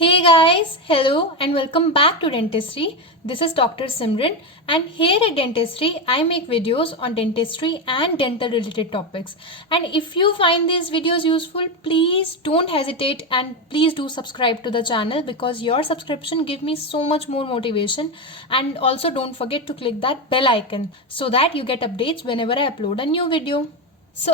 Hey guys, hello and welcome back to Dentistry. This is Dr. Simran and here at Dentistry I make videos on dentistry and dental related topics. And if you find these videos useful, please don't hesitate and please do subscribe to the channel because your subscription gives me so much more motivation. And also don't forget to click that bell icon so that you get updates whenever I upload a new video.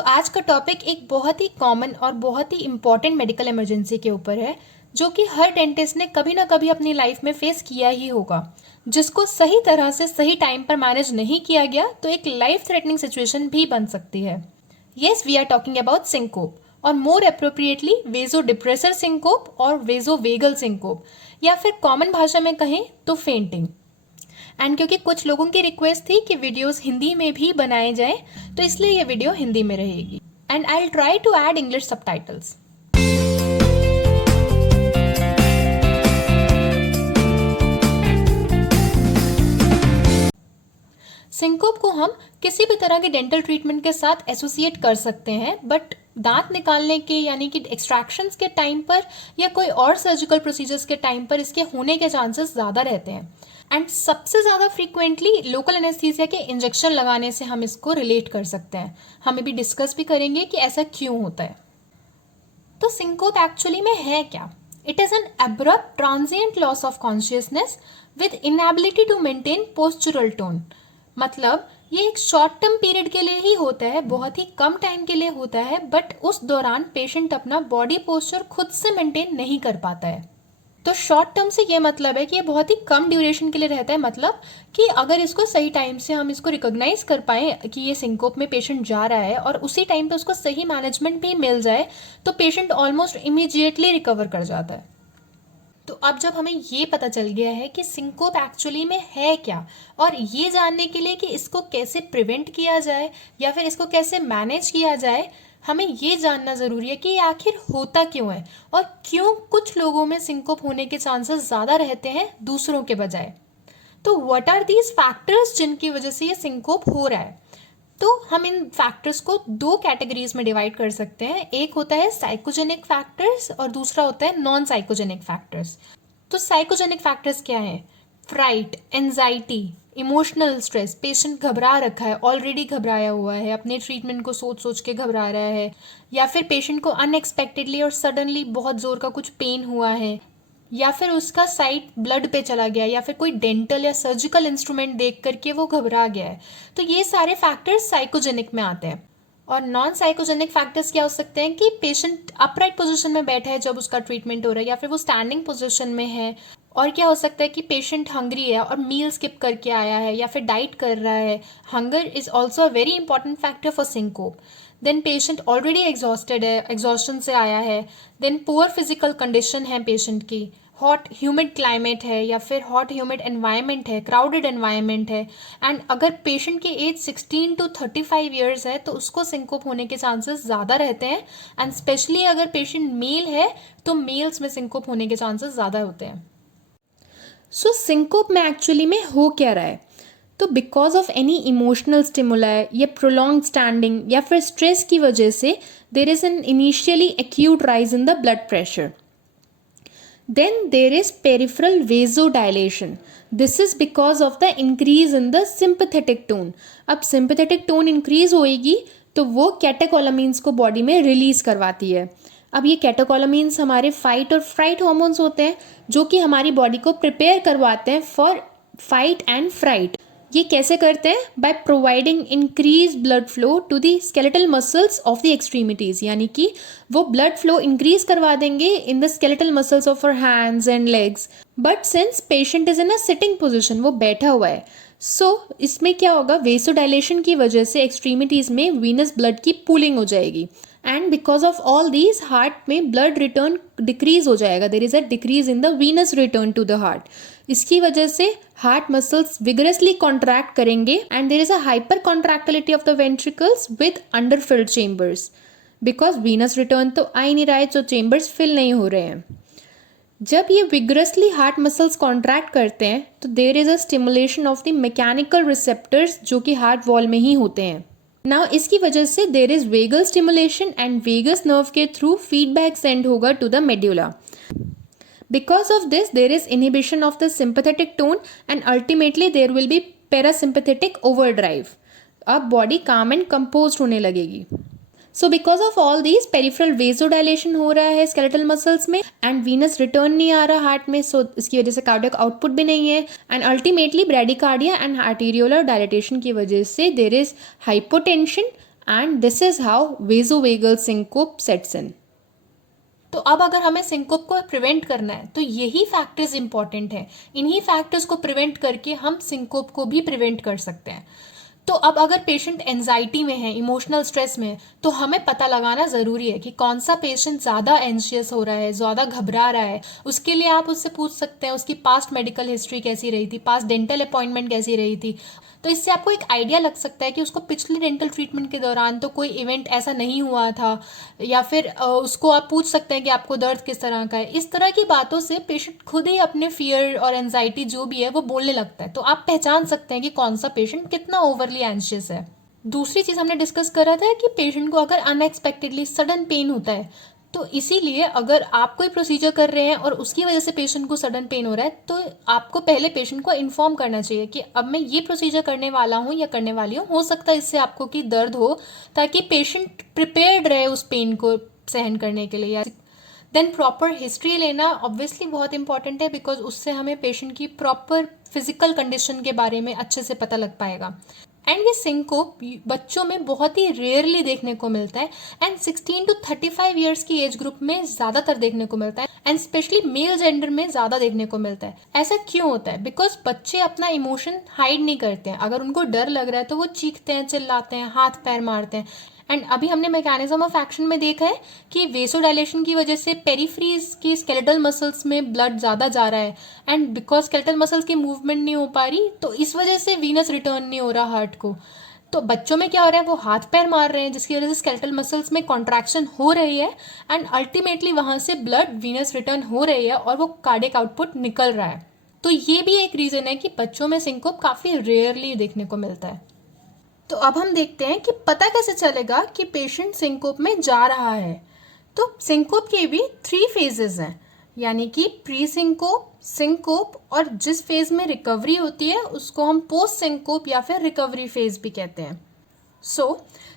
आज का topic एक बहुत ही common और बहुत ही important medical emergency के ऊपर है जो कि हर डेंटिस्ट ने कभी ना कभी अपनी लाइफ में फेस किया ही होगा, जिसको सही तरह से सही टाइम पर मैनेज नहीं किया गया तो एक लाइफ थ्रेटनिंग सिचुएशन भी बन सकती है. Yes, we are talking about syncope or more appropriately vasodepressor syncope or वेजो vagal syncope या फिर कॉमन भाषा में कहें तो फेंटिंग. एंड क्योंकि कुछ लोगों की रिक्वेस्ट थी कि वीडियोस हिंदी में भी बनाए जाए तो इसलिए ये वीडियो हिंदी में रहेगी and I will try to add English subtitles. Syncope को हम किसी भी तरह के डेंटल ट्रीटमेंट के साथ एसोसिएट कर सकते हैं, बट दांत निकालने के यानी कि एक्सट्रैक्शंस के टाइम पर या कोई और सर्जिकल प्रोसीजर्स के टाइम पर इसके होने के चांसेस ज़्यादा रहते हैं. एंड सबसे ज़्यादा फ्रीक्वेंटली लोकल एनेस्थीसिया के इंजेक्शन लगाने से हम इसको रिलेट कर सकते हैं. हम अभी डिस्कस भी करेंगे कि ऐसा क्यों होता है. तो सिंकोप एक्चुअली में है क्या? It is an abrupt transient loss of consciousness with inability to maintain postural tone. मतलब ये एक शॉर्ट टर्म पीरियड के लिए ही होता है, बहुत ही कम टाइम के लिए होता है, बट उस दौरान पेशेंट अपना बॉडी पोस्चर खुद से मेंटेन नहीं कर पाता है. तो शॉर्ट टर्म से ये मतलब है कि ये बहुत ही कम ड्यूरेशन के लिए रहता है. मतलब कि अगर इसको सही टाइम से हम इसको रिकॉग्नाइज कर पाए कि ये सिंकोप में पेशेंट जा रहा है और उसी टाइम पे उसको सही मैनेजमेंट भी मिल जाए तो पेशेंट ऑलमोस्ट इमीडिएटली रिकवर कर जाता है. तो अब जब हमें ये पता चल गया है कि सिंकोप एक्चुअली में है क्या और ये जानने के लिए कि इसको कैसे प्रिवेंट किया जाए या फिर इसको कैसे मैनेज किया जाए, हमें ये जानना ज़रूरी है कि ये आखिर होता क्यों है और क्यों कुछ लोगों में सिंकोप होने के चांसेस ज़्यादा रहते हैं दूसरों के बजाय. तो व्हाट आर दीज फैक्टर्स जिनकी वजह से ये सिंकोप हो रहा है? तो हम इन फैक्टर्स को दो कैटेगरीज में डिवाइड कर सकते हैं. एक होता है साइकोजेनिक फैक्टर्स और दूसरा होता है नॉन साइकोजेनिक फैक्टर्स. तो साइकोजेनिक फैक्टर्स क्या है? Fright, anxiety, emotional stress. Patient घबरा रखा है, ऑलरेडी घबराया हुआ है, अपने ट्रीटमेंट को सोच सोच के घबरा रहा है, या फिर पेशेंट को अनएक्सपेक्टेडली और सडनली बहुत जोर का कुछ पेन हुआ है, या फिर उसका साइट ब्लड पे चला गया, या फिर कोई डेंटल या सर्जिकल इंस्ट्रूमेंट देख करके वो घबरा गया है. तो ये सारे फैक्टर्स साइकोजेनिक में आते हैं. और नॉन साइकोजेनिक फैक्टर्स क्या हो सकते हैं कि पेशेंट अपराइट पोजीशन में बैठा है जब उसका ट्रीटमेंट हो रहा है, या फिर वो स्टैंडिंग पोजीशन में है. और क्या हो सकता है कि पेशेंट हंग्री है और मील स्किप करके आया है या फिर डाइट कर रहा है. Hunger is also a very important factor for syncope. Then patient already exhausted है, एग्जॉस्शन से आया है. देन पुअर फिजिकल कंडीशन है पेशेंट की, हॉट ह्यूमिड क्लाइमेट है या फिर हॉट ह्यूमिड एनवायरनमेंट है, क्राउडेड एनवायरनमेंट है. एंड अगर पेशेंट की एज 16 to 35 ईयर्स है तो उसको सिंकोप होने के चांसेस ज़्यादा रहते हैं. एंड स्पेशली अगर पेशेंट मेल है तो मेल्स में सिंकोप होने के चांसेस ज़्यादा होते हैं. सो सिंकोप में एक्चुअली में हो क्या रहा है? तो because of any emotional stimuli या प्रोलॉन्ग स्टैंडिंग या फिर स्ट्रेस की वजह से there is an initially acute rise in the blood pressure. Then there is peripheral vasodilation. This is because of the increase in the sympathetic tone. अब sympathetic tone increase होएगी तो वो catecholamines को बॉडी में release करवाती है. अब ये कैटेकोलामीन्स हमारे फाइट और फ्राइट हार्मोन्स होते हैं जो कि हमारी बॉडी को प्रिपेयर करवाते हैं फॉर फाइट एंड फ्राइट. ये कैसे करते हैं? By providing increase blood flow to the skeletal muscles of the extremities. यानी कि वो ब्लड फ्लो इंक्रीज करवा देंगे in the skeletal muscles of our hands and legs. But since patient is in a sitting position, वो बैठा हुआ है, सो इसमें क्या होगा? वेसोडाइलेशन की वजह से एक्सट्रीमिटीज में वीनस ब्लड की पूलिंग हो जाएगी. And because of all these heart में ब्लड रिटर्न डिक्रीज हो जाएगा. There is a decrease in the venous return to the heart. इसकी वजह से हार्ट मसल्स विगरसली कॉन्ट्रैक्ट करेंगे and there is a hyper contractility of the ventricles with underfilled chambers. Because venous return तो आ ही नहीं रहा है, जो चेम्बर्स फिल नहीं हो रहे हैं. जब ये विगरसली हार्ट मसल्स कॉन्ट्रैक्ट करते हैं तो देर is a stimulation of the mechanical receptors जो कि हार्ट वॉल में ही होते हैं. नाउ इसकी वजह से there is vagal stimulation and vagus nerve के थ्रू फीडबैक सेंड होगा to the medulla. Because of this, there is inhibition of the sympathetic tone and ultimately there will be parasympathetic overdrive. अब body काम and compose होने लगेगी. So because of all these peripheral vasodilation हो रहा है skeletal muscles में and venous return नहीं आ रहा हार्ट में, सो इसकी वजह से कार्डियक आउटपुट भी नहीं है and ultimately bradycardia and arteriolar dilatation की वजह से there is hypotension and this is how vasovagal syncope sets in. तो अब अगर हमें सिंकोप को प्रिवेंट करना है तो यही फैक्टर्स इंपॉर्टेंट है. इन्हीं फैक्टर्स को प्रिवेंट करके हम सिंकोप को भी प्रिवेंट कर सकते हैं. तो अब अगर पेशेंट एंजाइटी में है, इमोशनल स्ट्रेस में है, तो हमें पता लगाना ज़रूरी है कि कौन सा पेशेंट ज़्यादा एंशियस हो रहा है, ज़्यादा घबरा रहा है. उसके लिए आप उससे पूछ सकते हैं उसकी पास्ट मेडिकल हिस्ट्री कैसी रही थी, पास्ट डेंटल अपॉइंटमेंट कैसी रही थी. तो इससे आपको एक आइडिया लग सकता है कि उसको पिछले डेंटल ट्रीटमेंट के दौरान तो कोई इवेंट ऐसा नहीं हुआ था, या फिर उसको आप पूछ सकते हैं कि आपको दर्द किस तरह का है. इस तरह की बातों से पेशेंट खुद ही अपने फियर और एंजाइटी जो भी है वो बोलने लगता है. तो आप पहचान सकते हैं कि कौन सा पेशेंट कितना ओवरली एंशियस है. दूसरी चीज़ हमने डिस्कस करा था कि पेशेंट को अगर अनएक्सपेक्टेडली सडन पेन होता है, तो इसीलिए अगर आप कोई प्रोसीजर कर रहे हैं और उसकी वजह से पेशेंट को सडन पेन हो रहा है, तो आपको पहले पेशेंट को इन्फॉर्म करना चाहिए कि अब मैं ये प्रोसीजर करने वाला हूँ या करने वाली हूँ. हो सकता है इससे आपको कि दर्द हो, ताकि पेशेंट प्रिपेयर्ड रहे उस पेन को सहन करने के लिए. देन प्रॉपर हिस्ट्री लेना ऑब्वियसली बहुत इंपॉर्टेंट है, बिकॉज उससे हमें पेशेंट की प्रॉपर फिजिकल कंडीशन के बारे में अच्छे से पता लग पाएगा. एंड ये सिंकोप बच्चों में बहुत ही रेयरली देखने को मिलता है एंड 16 to 35 ईयर्स की एज ग्रुप में ज़्यादातर देखने को मिलता है एंड स्पेशली मेल जेंडर में ज़्यादा देखने को मिलता है. ऐसा क्यों होता है? बिकॉज बच्चे अपना इमोशन हाइड नहीं करते हैं. अगर उनको डर लग रहा है तो वो चीखते हैं, चिल्लाते हैं, हाथ पैर मारते हैं. एंड अभी हमने मैकेनिज्म ऑफ एक्शन में देखा है कि वेसोडाइलेशन की वजह से पेरिफ्रीज की स्केलेटल मसल्स में ब्लड ज़्यादा जा रहा है एंड बिकॉज स्केलेटल मसल्स की मूवमेंट नहीं हो पा रही, तो इस वजह से वीनस रिटर्न नहीं हो रहा हार्ट को. तो बच्चों में क्या हो रहा है, वो हाथ पैर मार रहे हैं जिसकी वजह से स्केलेटल मसल्स में कॉन्ट्रैक्शन हो रही है एंड अल्टीमेटली वहाँ से ब्लड वीनस रिटर्न हो रही है और वो कार्डियक आउटपुट निकल रहा है. तो ये भी एक रीज़न है कि बच्चों में सिंकोप काफ़ी रेयरली देखने को मिलता है. तो अब हम देखते हैं कि पता कैसे चलेगा कि पेशेंट सिंकोप में जा रहा है. तो सिंकोप के भी 3 फेजेस हैं, यानी कि प्री सिंकोप, सिंकोप और जिस फेज में रिकवरी होती है उसको हम पोस्ट सिंकोप या फिर रिकवरी फेज भी कहते हैं.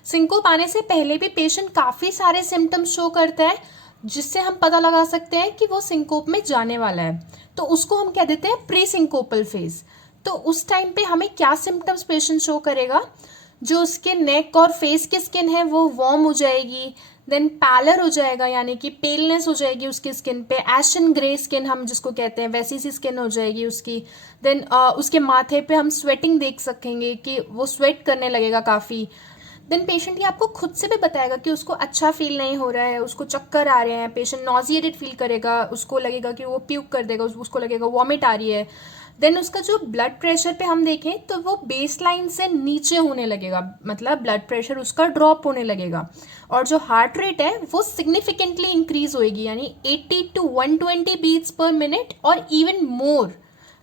सिंकोप आने से पहले भी पेशेंट काफ़ी सारे सिम्टम्स शो करता है जिससे हम पता लगा सकते हैं कि वो सिंकोप में जाने वाला है. तो उसको हम कह देते हैं प्री सिंकोपल फेज. तो उस टाइम पे हमें क्या सिम्टम्स पेशेंट शो करेगा? जो उसके नेक और फेस की स्किन है वो वार्म हो जाएगी, देन पैलर हो जाएगा, यानी कि पेलनेस हो जाएगी उसकी स्किन पे, एशन ग्रे स्किन हम जिसको कहते हैं वैसी सी स्किन हो जाएगी उसकी. देन उसके माथे पे हम स्वेटिंग देख सकेंगे कि वो स्वेट करने लगेगा काफ़ी. देन पेशेंट ये आपको खुद से भी बताएगा कि उसको अच्छा फील नहीं हो रहा है, उसको चक्कर आ रहे हैं, पेशेंट नॉजिएटेड फील करेगा, उसको लगेगा कि वो प्यूक कर देगा, उसको लगेगा वॉमिट आ रही है. देन उसका जो ब्लड प्रेशर पे हम देखें तो वो बेस लाइन से नीचे होने लगेगा, मतलब ब्लड प्रेशर उसका ड्रॉप होने लगेगा. और जो हार्ट रेट है वो सिग्निफिकेंटली इंक्रीज होएगी, यानी 80 to 120 बीट्स पर मिनट और इवन मोर.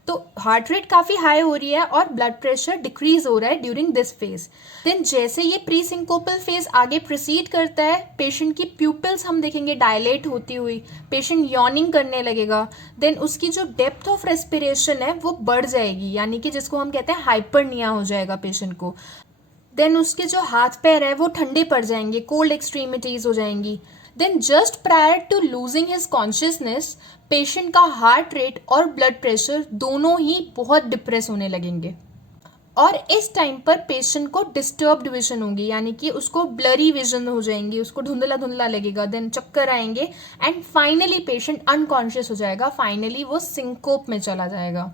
तो हार्ट रेट काफ़ी हाई हो रही है और ब्लड प्रेशर डिक्रीज हो रहा है ड्यूरिंग दिस फेज. देन जैसे ये प्री सिंकोपल फेज आगे प्रोसीड करता है, पेशेंट की प्यूपिल्स हम देखेंगे डायलेट होती हुई, पेशेंट यॉर्निंग करने लगेगा. देन उसकी जो डेप्थ ऑफ रेस्पिरेशन है वो बढ़ जाएगी, यानी कि जिसको हम कहते हैं हाइपरनिया हो जाएगा पेशेंट को. देन उसके जो हाथ पैर है वो ठंडे पड़ जाएंगे, कोल्ड एक्सट्रीमिटीज हो जाएंगी. Then just prior to losing his consciousness patient का हार्ट रेट और ब्लड प्रेशर दोनों ही बहुत डिप्रेस होने लगेंगे. और इस टाइम पर पेशेंट को डिस्टर्ब्ड विजन होगी, यानी कि उसको ब्लरी विजन हो जाएंगी, उसको धुंधला धुंधला लगेगा, देन चक्कर आएंगे एंड फाइनली पेशेंट अनकॉन्शियस हो जाएगा, फाइनली वो सिंकोप में चला जाएगा.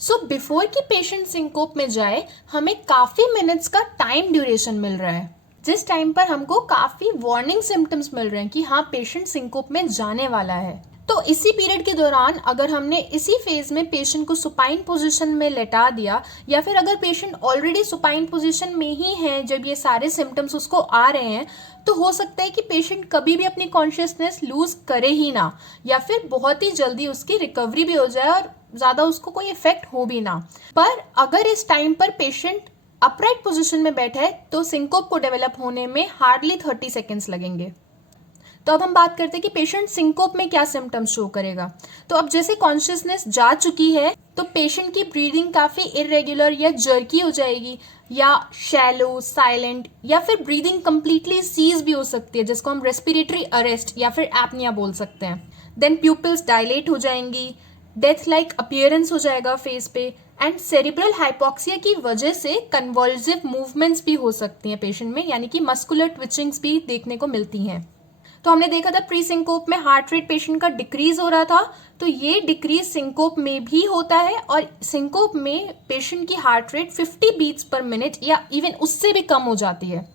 सो बिफोर कि पेशेंट सिंकोप में जाए हमें काफ़ी मिनट्स का टाइम ड्यूरेशन मिल रहा है, जिस टाइम पर हमको काफ़ी वार्निंग सिम्टम्स मिल रहे हैं कि हाँ पेशेंट सिंकोप में जाने वाला है. तो इसी पीरियड के दौरान अगर हमने इसी फेज में पेशेंट को सुपाइन पोजीशन में लेटा दिया, या फिर अगर पेशेंट ऑलरेडी सुपाइन पोजीशन में ही है जब ये सारे सिम्टम्स उसको आ रहे हैं, तो हो सकता है कि पेशेंट कभी भी अपनी कॉन्शियसनेस लूज करे ही ना, या फिर बहुत ही जल्दी उसकी रिकवरी भी हो जाए और ज़्यादा उसको कोई इफेक्ट हो भी ना. पर अगर इस टाइम पर पेशेंट अपराइट पोजीशन में बैठा है तो सिंकोप को डेवलप होने में हार्डली 30 सेकेंड्स लगेंगे. तो अब हम बात करते हैं कि पेशेंट सिंकोप में क्या सिम्टम्स शो करेगा। तो अब जैसे कॉन्शियसनेस जा चुकी है तो पेशेंट की ब्रीदिंग काफ़ी इरेगुलर या जर्की हो जाएगी, या शैलो, साइलेंट, या फिर ब्रीदिंग कंप्लीटली सीज भी हो सकती है, जिसको हम रेस्पिरेटरी अरेस्ट या फिर एपनिया बोल सकते हैं। देन प्यूपिल्स डायलेट हो जाएंगी, डेथ लाइक अपीयरेंस हो जाएगा फेस पे, एंड सेरिब्रल हाइपोक्सिया की वजह से कन्वल्सिव मूवमेंट्स भी हो सकती हैं पेशेंट में, यानी कि मस्कुलर ट्विचिंग्स भी देखने को मिलती हैं। तो हमने देखा था प्री सिंकोप में हार्ट रेट पेशेंट का डिक्रीज हो रहा था, तो ये डिक्रीज सिंकोप में भी होता है, और सिंकोप में पेशेंट की heart rate 50 beats per minute या इवन उससे भी कम हो जाती है,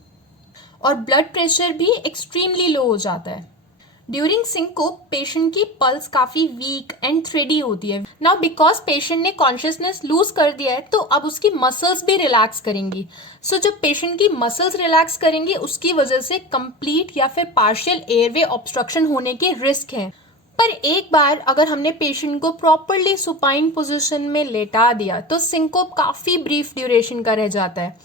और ब्लड प्रेशर भी एक्सट्रीमली लो हो जाता है। ड्यूरिंग सिंकोप पेशेंट की पल्स काफी वीक एंड थ्रेडी होती है। नाउ बिकॉज पेशेंट ने कॉन्शियसनेस लूज कर दिया है तो अब उसकी मसल्स भी रिलैक्स करेंगी। सो जब पेशेंट की मसल्स रिलैक्स करेंगी उसकी वजह से कंप्लीट या फिर पार्शियल एयरवे ऑब्स्ट्रक्शन होने के रिस्क है। पर एक बार अगर हमने पेशेंट को प्रॉपरली सुपाइन पोजिशन में लेटा दिया तो सिंकोप काफी ब्रीफ ड्यूरेशन का रह जाता है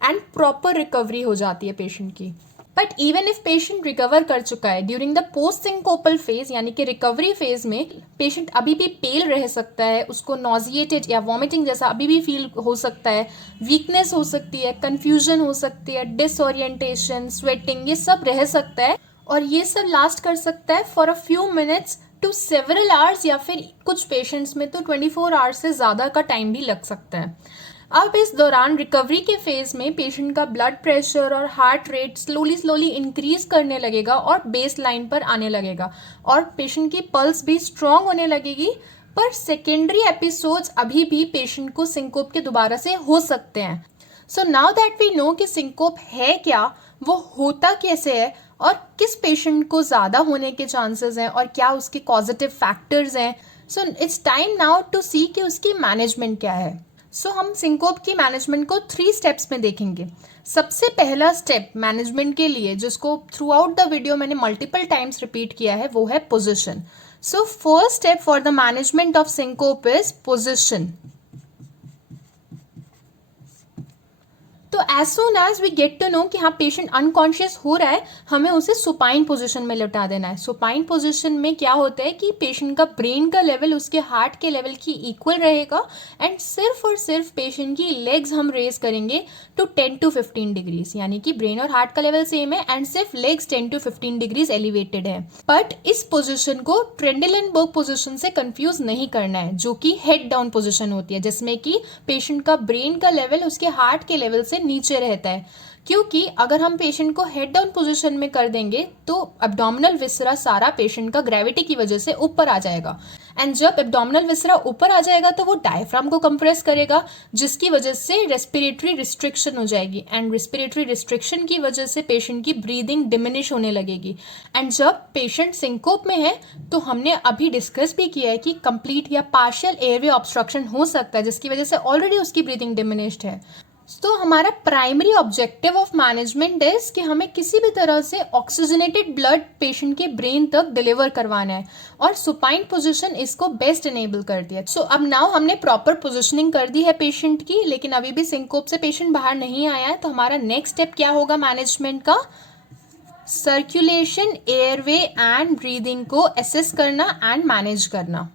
एंड प्रॉपर रिकवरी हो जाती है पेशेंट की। But even if patient recover कर चुका है ड्यूरिंग द पोस्ट सिंकोपल फेज यानी कि रिकवरी फेज में पेशेंट अभी भी पेल रह सकता है, उसको नॉजिएटेड या वॉमिटिंग जैसा अभी भी फील हो सकता है, वीकनेस हो सकती है, कंफ्यूजन हो सकती है, डिसओरिएंटेशन, स्वेटिंग, ये सब रह सकता है, और ये सब लास्ट कर सकता है for a few minutes to several hours, या फिर कुछ पेशेंट्स में तो 24 आवर्स से ज़्यादा का टाइम भी लग सकता है। अब इस दौरान रिकवरी के फेज में पेशेंट का ब्लड प्रेशर और हार्ट रेट स्लोली इंक्रीज करने लगेगा और बेस लाइन पर आने लगेगा, और पेशेंट की पल्स भी स्ट्रांग होने लगेगी। पर सेकेंडरी एपिसोड्स अभी भी पेशेंट को सिंकोप के दोबारा से हो सकते हैं। So now that we know कि सिंकोप है क्या, वो होता कैसे है, और किस पेशेंट को ज़्यादा होने के चांसेस हैं और क्या उसके कॉजेटिव फैक्टर्स हैं, so it's time now to see कि उसकी मैनेजमेंट क्या है। सो हम सिंकोप की मैनेजमेंट को 3 स्टेप्स में देखेंगे। सबसे पहला स्टेप मैनेजमेंट के लिए, जिसको थ्रू आउट द वीडियो मैंने मल्टीपल टाइम्स रिपीट किया है, वो है position. So first step for the management of syncope is position. तो as soon as we get to know कि हाँ पेशेंट अनकॉन्शियस हो रहा है, हमें उसे सुपाइन पोजीशन में लौटा देना है। सुपाइन पोजीशन में क्या होता है कि पेशेंट का ब्रेन का लेवल उसके हार्ट के लेवल की इक्वल रहेगा, एंड सिर्फ और सिर्फ पेशेंट की लेग्स हम रेज करेंगे टू 10 to 15 डिग्रीज, यानी कि ब्रेन और हार्ट का लेवल सेम है एंड सिर्फ लेग्स 10 to 15 डिग्रीज एलिवेटेड है। बट इस पोजिशन को ट्रेंडलेनबर्ग पोजिशन से कंफ्यूज नहीं करना है, जो कि हेड डाउन पोजिशन होती है, जिसमें कि पेशेंट का ब्रेन का लेवल उसके हार्ट के लेवल से नीचे रहता है। क्योंकि अगर हम पेशेंट को हेड डाउन पोजीशन में कर देंगे तो एब्डोमिनल विसरा सारा पेशेंट का ग्रेविटी की वजह से ऊपर आ जाएगा, एंड जब एब्डोमिनल विसरा ऊपर आ जाएगा तो वो डायफ्राम को कंप्रेस करेगा, जिसकी वजह से रेस्पिरेटरी रिस्ट्रिक्शन हो जाएगी, एंड रेस्पिरेटरी रिस्ट्रिक्शन की वजह से पेशेंट की ब्रीदिंग डिमिनिश होने लगेगी। एंड जब पेशेंट सिंकोप में है तो हमने अभी डिस्कस भी किया है कि कंप्लीट या पार्शियल एयरवे ऑब्स्ट्रक्शन हो सकता है, जिसकी वजह से ऑलरेडी उसकी ब्रीदिंग डिमिनिश्ड है। तो हमारा primary objective of management is कि हमें किसी भी तरह से ऑक्सीजनेटेड ब्लड पेशेंट के ब्रेन तक डिलीवर करवाना है, और सुपाइन पोजीशन इसको बेस्ट इनेबल करती है। सो अब नाउ हमने प्रॉपर पोजीशनिंग कर दी है पेशेंट की, लेकिन अभी भी सिंकोप से पेशेंट बाहर नहीं आया है, तो हमारा नेक्स्ट स्टेप क्या होगा मैनेजमेंट का? सर्कुलेशन, एयरवे एंड ब्रीदिंग को असेस करना एंड मैनेज करना।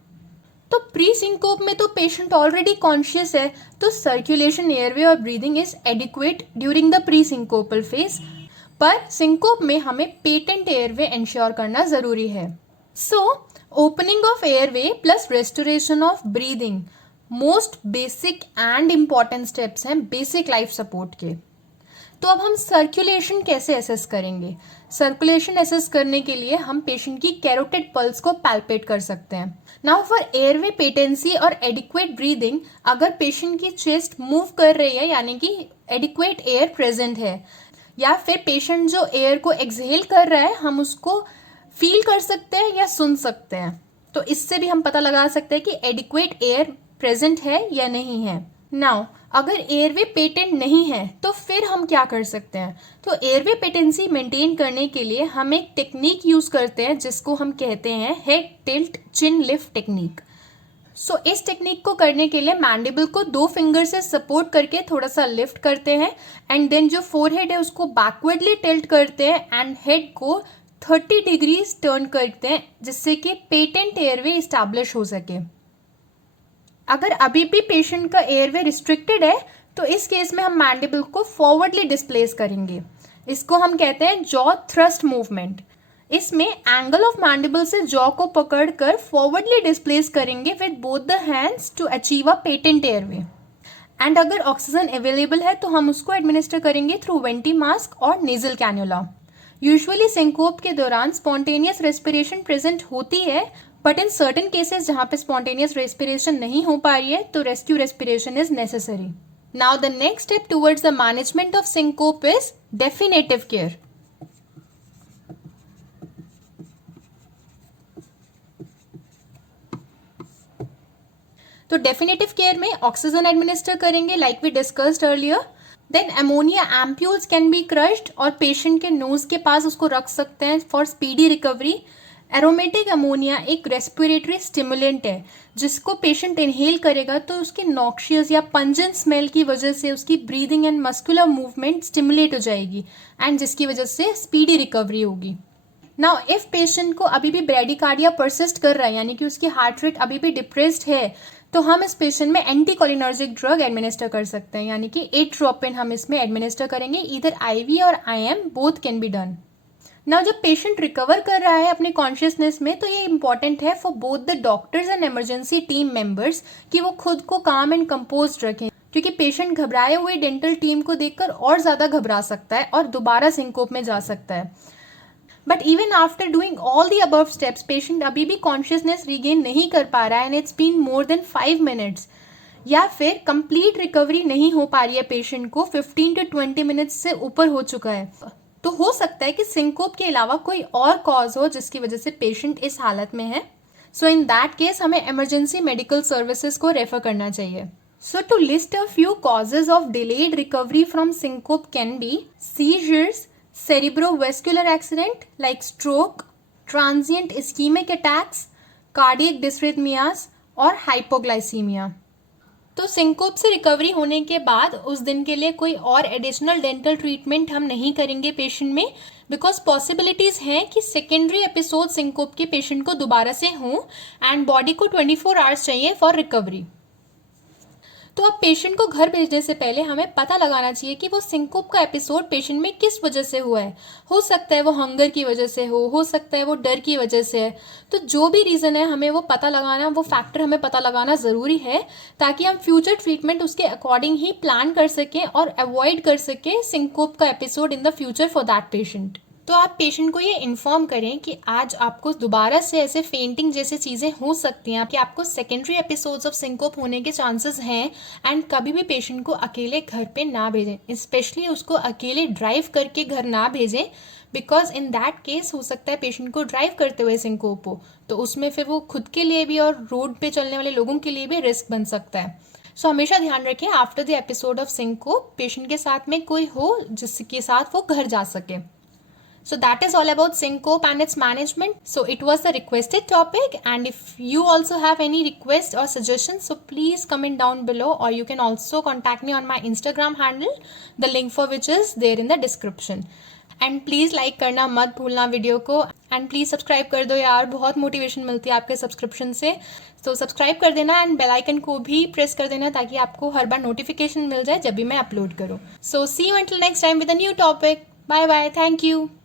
तो प्री सिंकोप में तो पेशेंट ऑलरेडी कॉन्शियस है, तो सर्कुलेशन, एयरवे और breathing is adequate during the pre syncopal phase. पर सिंकोप में हमें पेटेंट एयरवे इंश्योर करना जरूरी है। So opening of airway plus restoration of breathing most basic and important steps हैं बेसिक लाइफ सपोर्ट के। तो अब हम सर्कुलेशन कैसे असेस करेंगे? सर्कुलेशन असेस करने के लिए हम पेशेंट की कैरोटिड पल्स को पैल्पेट कर सकते हैं। नाउ फॉर एयरवे पेटेंसी और एडिक्वेट ब्रीदिंग, अगर पेशेंट की चेस्ट मूव कर रही है यानी कि एडिक्वेट एयर प्रेजेंट है, या फिर पेशेंट जो एयर को एक्सहेल कर रहा है हम उसको फील कर सकते हैं या सुन सकते हैं, तो इससे भी हम पता लगा सकते हैं कि एडिक्वेट एयर प्रेजेंट है या नहीं है। नाउ अगर एयरवे पेटेंट नहीं है तो फिर हम क्या कर सकते हैं? तो एयरवे पेटेंसी मेंटेन करने के लिए हम एक टेक्निक यूज करते हैं जिसको हम कहते हैं हेड टिल्ट चिन लिफ्ट टेक्निक। सो इस टेक्निक को करने के लिए मैंडिबल को 2 फिंगर से सपोर्ट करके थोड़ा सा लिफ्ट करते हैं, एंड देन जो फोरहेड है उसको बैकवर्डली टिल्ट करते हैं, एंड हेड को 30 डिग्रीज टर्न करते हैं जिससे कि पेटेंट एयरवे इस्टेब्लिश हो सके। अगर अभी भी पेशेंट का एयरवे रिस्ट्रिक्टेड है तो इस केस में हम मैंडिबल को फॉरवर्डली डिस्प्लेस करेंगे। इसको हम कहते हैं जॉ थ्रस्ट मूवमेंट। इसमें एंगल ऑफ मैंडिबल से जॉ को पकड़कर फॉरवर्डली डिस्प्लेस करेंगे with both the hands to achieve a patent airway. And अगर ऑक्सीजन अवेलेबल है तो हम उसको एडमिनिस्टर करेंगे थ्रू वेंटी मास्क और नेजल कैन्युला। यूजुअली सिंकोप के दौरान स्पॉन्टेनियस रेस्पिरेशन प्रेजेंट होती है, बट इन सर्टेन केसेस जहां पे स्पॉन्टेनियस रेस्पिरेशन नहीं हो पा रही है तो rescue respiration is necessary. Now the next step towards the management of syncope is definitive care. तो डेफिनेटिव केयर में ऑक्सीजन एडमिनिस्टर करेंगे like we discussed earlier. Then ammonia ampules can be crushed और पेशेंट के nose के पास उसको रख सकते हैं for speedy recovery. Aromatic ammonia एक रेस्पिरेटरी स्टिमुलेंट है जिसको पेशेंट इनहेल करेगा तो उसकी नॉक्शियस या पंजेंट स्मेल की वजह से उसकी breathing and muscular movement stimulate हो जाएगी एंड जिसकी वजह से स्पीडी रिकवरी होगी। नाउ इफ पेशेंट को अभी भी ब्रेडिकार्डिया परसिस्ट कर रहा है यानी कि उसकी हार्ट रेट अभी भी डिप्रेस्ड है तो हम इस पेशेंट में एंटीकोलिनर्जिक ड्रग एडमिनिस्टर कर सकते हैं यानी कि एट्रोपिन हम इसमें एडमिनिस्टर करेंगे। Either IV or IM both can be done. Now जब पेशेंट रिकवर कर रहा है अपने कॉन्शियसनेस में तो ये इंपॉर्टेंट है for both the doctors and emergency team members कि वो खुद को काम एंड कंपोज रखें, क्योंकि पेशेंट घबराए हुए डेंटल टीम को देखकर और ज्यादा घबरा सकता है और दोबारा सिंकोप में जा सकता है। But even after doing all the above steps patient अभी भी कॉन्शियसनेस रिगेन नहीं कर पा रहा है and it's been more than 5 minutes या फिर कंप्लीट रिकवरी नहीं हो पा रही है, पेशेंट को 15 to 20 मिनट्स से ऊपर हो चुका है, तो हो सकता है कि सिंकोप के अलावा कोई और कॉज हो जिसकी वजह से पेशेंट इस हालत में है। सो इन दैट केस हमें इमरजेंसी मेडिकल सर्विसेज को रेफर करना चाहिए। So to list a few causes of delayed recovery from syncope can be seizures, cerebrovascular accident like stroke, transient ischemic attacks, cardiac dysrhythmias और hypoglycemia। तो syncope से recovery होने के बाद उस दिन के लिए कोई और एडिशनल डेंटल ट्रीटमेंट हम नहीं करेंगे पेशेंट में, बिकॉज पॉसिबिलिटीज हैं कि सेकेंडरी एपिसोड सिंकोप के पेशेंट को दोबारा से हों एंड बॉडी को 24 आवर्स चाहिए फॉर रिकवरी। तो अब पेशेंट को घर भेजने से पहले हमें पता लगाना चाहिए कि वो सिंकोप का एपिसोड पेशेंट में किस वजह से हुआ है। हो सकता है वो हंगर की वजह से हो सकता है वो डर की वजह से है। तो जो भी रीज़न है हमें वो पता लगाना, वो फैक्टर हमें पता लगाना ज़रूरी है ताकि हम फ्यूचर ट्रीटमेंट उसके अकॉर्डिंग ही प्लान कर सकें और अवॉइड कर सकें सिंकोप का episode in the future for that patient. तो आप पेशेंट को ये इन्फॉर्म करें कि आज आपको दोबारा से ऐसे फेंटिंग जैसी चीज़ें हो सकती हैं कि आपको सेकेंडरी एपिसोड्स ऑफ सिंकोप होने के चांसेस हैं एंड कभी भी पेशेंट को अकेले घर पे ना भेजें, स्पेशली उसको अकेले ड्राइव करके घर ना भेजें, बिकॉज इन दैट केस हो सकता है पेशेंट को ड्राइव करते हुए सिंकोप हो तो उसमें फिर वो खुद के लिए भी और रोड पे चलने वाले लोगों के लिए भी रिस्क बन सकता है। सो हमेशा ध्यान रखें after the episode of syncope patient के साथ में कोई हो जिसके साथ वो घर जा सके। So that is all about syncope and its management. So it was the requested topic, and if you also have any requests or suggestions, so please comment down below, or you can also contact me on my Instagram handle, the link for which is there in the description. And please like करना मत भूलना video को, and please subscribe कर दो यार, बहुत motivation मिलती है आपके सब्सक्रिप्शन से। तो सब्सक्राइब कर देना एंड बेल आइकन को भी प्रेस कर देना ताकि आपको हर बार नोटिफिकेशन मिल जाए जब भी मैं अपलोड करूँ। So see you until next time with a new topic. Bye bye. Thank you.